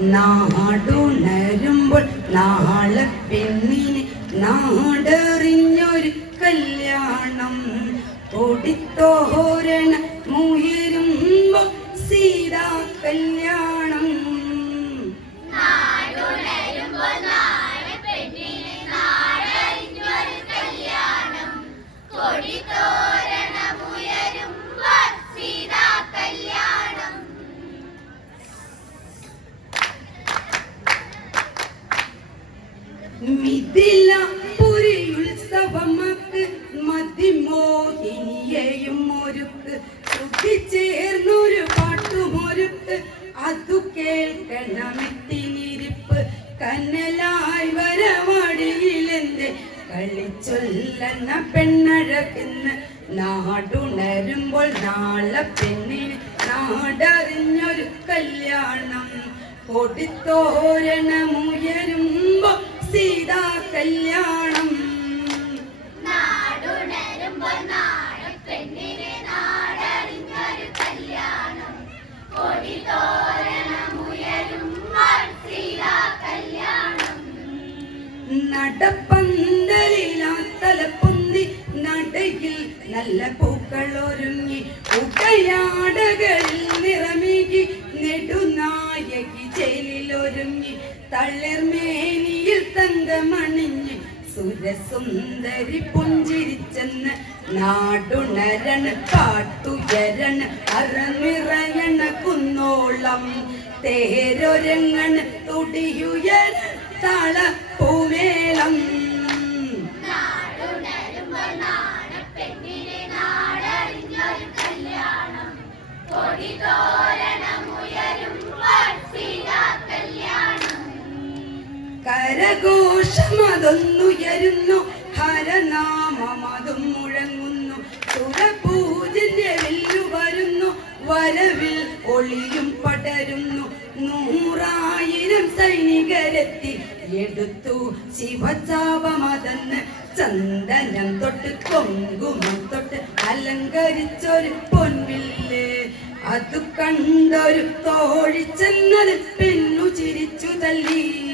നാടുണരുമ്പോൾ നാളെ പെണ്ണിന് നാടറിഞ്ഞൊരു കല്യാണം. ഓടിത്തോരണ മുയരുമ്പോ സീതാ കല്യാണം മിഥില പുരിയുത്സവമക്ക് മതിമോഹിനിയെയും ഒരുക്ക്. ചേർന്നൊരു പാട്ടുമൊരുക്ക്. അതു കേൾക്കണമെത്തിനിരിപ്പ്. കന്നലായി വരവടിയിലെന്റെ കളിച്ചൊല്ലെന്ന പെണ്ണഴകുന്ന് നാടുണരുമ്പോൾ നാളെ പെണ്ണിന് നാടറിഞ്ഞൊരു കല്യാണം. കൊടിത്തോരണമുയരുമ്പോ സീതാ കല്യാണം. നടപ്പന്തലിലാത്തലപ്പൊന്തി നടയിൽ നല്ല പൂക്കൾ ഒരുങ്ങി ഉടയാടകളിൽ നിറമേകി നെടുനായകി ജയിലിൽ ഒരുങ്ങി തളിർമേനിയിൽ തങ്കമണിഞ്ഞ് സുരസുന്ദരി പുഞ്ചിരിച്ചെന്ന് നാടുണരണ് പാട്ടുയരണ് അറനിറയണ കുന്നോളം തേരൊരങ്ങണ് തുടിയുയർ താള പൂമേളം കരഘോഷമതൊന്നുയരുന്നു ഹരനാമതും മുഴങ്ങുന്നു. സുരപൂജന്റെ വില്ലു വരുന്നു. വരവിൽ ഒളിയും പടരുന്നു. നൂറായിരം സൈനികരെത്തി എടുത്തു. ശിവചാപമതെന്ന് ചന്ദനം തൊട്ട് കൊങ്കുമം തൊട്ട് അലങ്കരിച്ചൊരു പൊൻവില്ലേ. അത് കണ്ടൊരു തോഴിച്ചെന്നത് പെണ്ണു ചിരിച്ചു തല്ലി.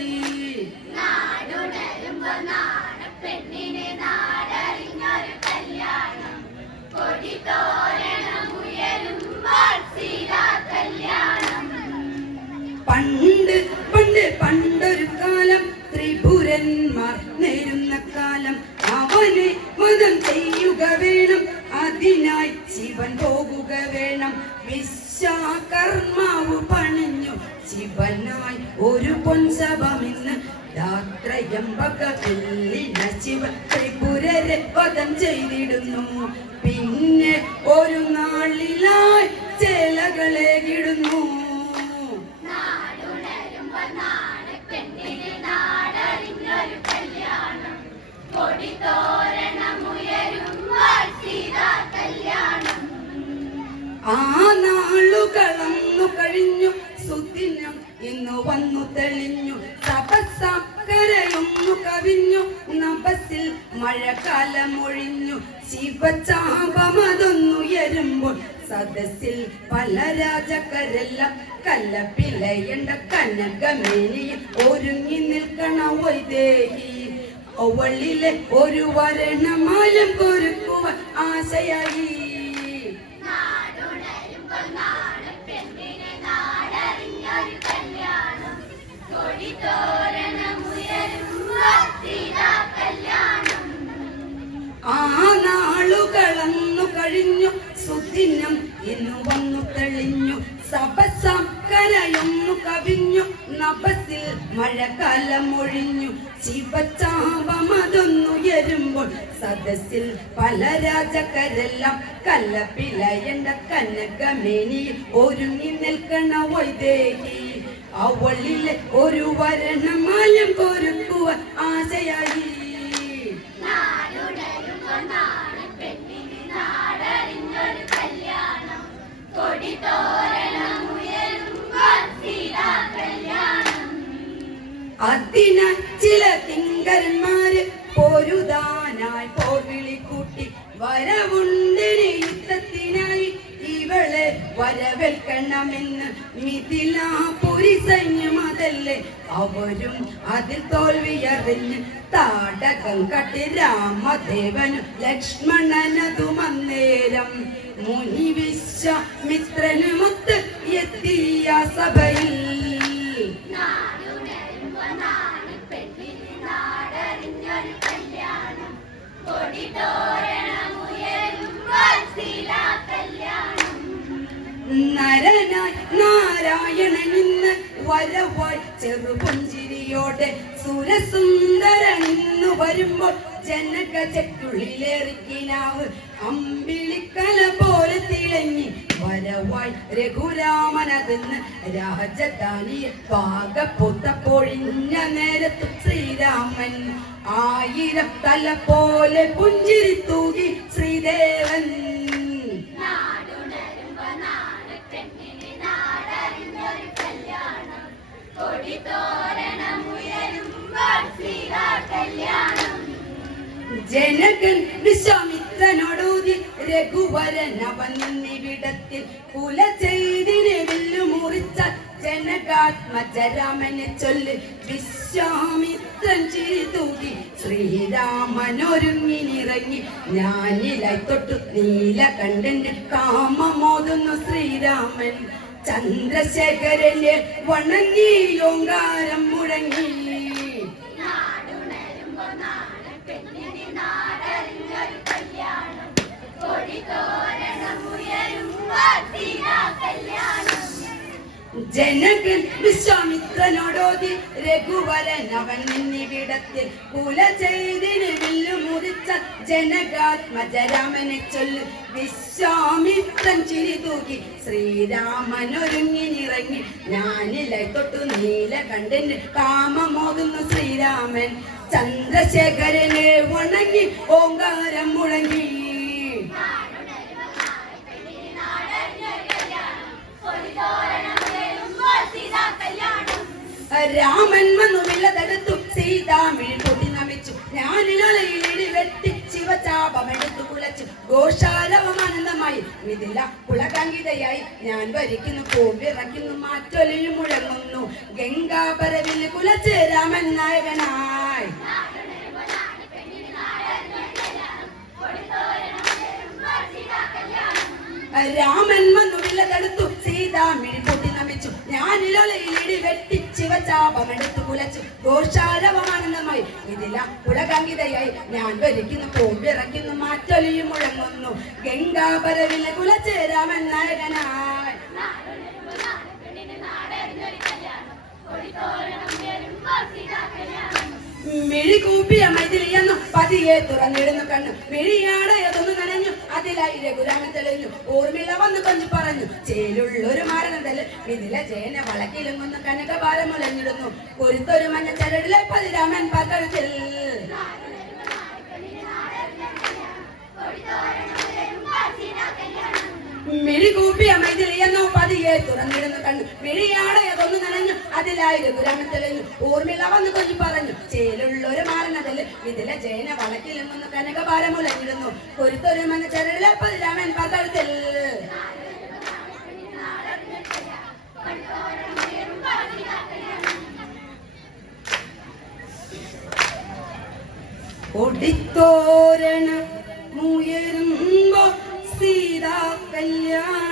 ത്രിപുരന്മാർ നേരുന്ന കാലം അവനെ വധം ചെയ്യുക വേണം. അതിനായി ശിവൻ പോകുക വേണം. വിശ്വാകർമാവ് പണിഞ്ഞു. ശിവനായി ഒരു പൊൻസഭമിന്ന് ശിവ ത്രിപുരരെ വധം ചെയ്തിടുന്നു. പിന്നെ ആ നാളുകളന്നു കഴിഞ്ഞു. സുദിനം ഇന്നു വന്നു തെളിഞ്ഞു. തപസ്സക്കരയൊന്നു കവിഞ്ഞു. നബസിൽ മഴക്കാലമൊഴിഞ്ഞു. ശിവചാപമതൊന്നുയരുമ്പോൾ സദസ്സിൽ പല രാജക്കരെല്ലാം കല്ലപ്പിളയണ്ട കനകമേനിയിൽ ഒരുങ്ങി നിൽക്കണ വൈദേഹി അവളിലെ ഒരു വരണമാലം കൊരുക്കുവാൻ ആശയായി. കഴിഞ്ഞു സുദിനം ഇന്നു വന്നു തെളിഞ്ഞു. സഭസക്കരയൊന്നു കവിഞ്ഞു നഭസിൽ മഴക്കാലമൊഴിഞ്ഞു ശിവചാപമതൊന്നുയരുമ്പോൾ സദസ്സിൽ പല രാജക്കരെല്ലാം കല്ലപ്പിലയണ്ട കനകമേനി ഒരുങ്ങി നിൽക്കണ വൈദേഹി. അവളിലെ ഒരു വരണമാലം കൊരുക്കുവാൻ ആശയായി അതിന ചില കിങ്കരന്മാര് പൊരുതാനായി പോർവിളി കൂട്ടി വരവുണ്ടിന് മകളെ വരവേൽക്കണമെന്ന് മിഥിലാപുരി സൈന്യമതല്ലേ അവരും അതിൽ തോൽവിയറിഞ്ഞ് താടകം കട്ടി രാമദേവനും ലക്ഷ്മണനതും അന്നേരം മുനി വിശ്വമിത്രനുമൊത്ത് എത്തിയ സഭയിൽ നരനായി നാരായണൻ ഇന്ന് ചെറുപുഞ്ചിരിയോടെ സുരസുന്ദരൻ ഇന്ന് വരുമ്പോൾ ജനകജക്കുള്ളിലേറിക്കിനാവ് അമ്പിളിക്കല പോലെ തിളങ്ങി വരവായി. രഘുരാമനതെന്ന് രാജധാനിയെ പാകപ്പൊത്ത പൊഴിഞ്ഞ നേരത്തു ശ്രീരാമൻ ആയിരം തല പോലെ പുഞ്ചിരി തൂകി ശ്രീദേവൻ ജനകൻ വിശ്വാമിത്രനോടൂതി നിന്നിവിടത്തിൽ കുല ചെയ്തിന് വില്ലു മുറിച്ച ജനകാത്മജരാമനെ ചൊല്ല് വിശ്വാമിത്രൻ ചെയ്തൂതി ശ്രീരാമനൊരുങ്ങിനിറങ്ങി. ഞാനിലായി തൊട്ടു നീല കണ്ടന്റെ കാമമോതുന്നു ശ്രീരാമൻ. ചന്ദ്രശേഖരനെ വണങ്ങി ഓങ്കാരം മുഴങ്ങി. ജനകൻ വിശ്വാമിത്രനോടോതി രഘുവരൻ അവൻ നിന്നിവിടത്തിൽ കുല ചെയ്തിന് വില്ലു മുറിച്ച ജനകാത്മജരാമനെ ചൊല്ലു വിശ്വാമിത്രൻ ചിരി തൂക്കി ശ്രീരാമനൊരുങ്ങിനിറങ്ങി ഞാനിലെ തൊട്ടു നീല കണ്ടിന് കാമമോതുന്നു ശ്രീരാമൻ. ചന്ദ്രശേഖരനെ ഉണങ്ങി ഓങ്കാരം മുഴങ്ങി. രാമൻ വന്നു ഇതില്ല. പുളകാങ്കിതയായി ഞാൻ വരിക്കുന്നു പൂവിറക്കുന്നു മാറ്റൊലിയും മുഴങ്ങുന്നു. ഗംഗാപരവിൽ കുലച്ച് നായകനായി. രാമൻ വന്നു വില്ലതെടുത്തു സീതാമിഴി പൊട്ടി നമിച്ചു ഞാനിലയിലിടി വെട്ടി. ശിവചാപമെടുത്തു കുലച്ചു ഘോഷാരവമാനന്ദമായി ഇതില ഞാൻ ഭരിക്കുന്നു പൂവിറക്കുന്നു മാറ്റൊലിയും മുഴങ്ങുന്നു. ഗംഗാപരവിലെ കുലച്ച് രാമൻ നായകനായി. മിഴി കൂപ്പിയ മൈതിലിയെന്നു പതിയെ തുറന്നിടുന്നു കണ്ണു. മിഴിയാടയതൊന്നു രഘുരാമൻ തെളിഞ്ഞു ഓർമ്മില്ല വന്നു കൊഞ്ചു പറഞ്ഞു. ചേലുള്ളൊരു മാരണതൽ ഇതിലെ ജയനെ വളക്കിലുങ്ങുന്നു കനകഭാരം മുലഞ്ഞിടുന്നു കുരുത്തൊരു മഞ്ഞ ചരടിലെ പതിരാമൻ പകഴ്ത്തിൽ മിഴി കൂപ്പിയ മൈതിലിയെന്നോ പതിയെ തുറന്നിടുന്നു കണ്ണു മിഴിയാടയതൊന്നു നനഞ്ഞു. അതിലായിരുന്നു രഘുരാമൻ തെളിഞ്ഞു വന്ന് കൊഞ്ചു പറഞ്ഞു. ചേലുള്ളൊരു മാറിനതിൽ ഇതിലെ ജയന വളക്കിലുങ്ങുന്നു കനകഭാരമുലഞ്ഞിരുന്നു മുലഞ്ഞിടുന്നു കുരുത്തൊരു മഞ്ഞ പകർത്തിൽ. പതിരാമൻ കല്യാണം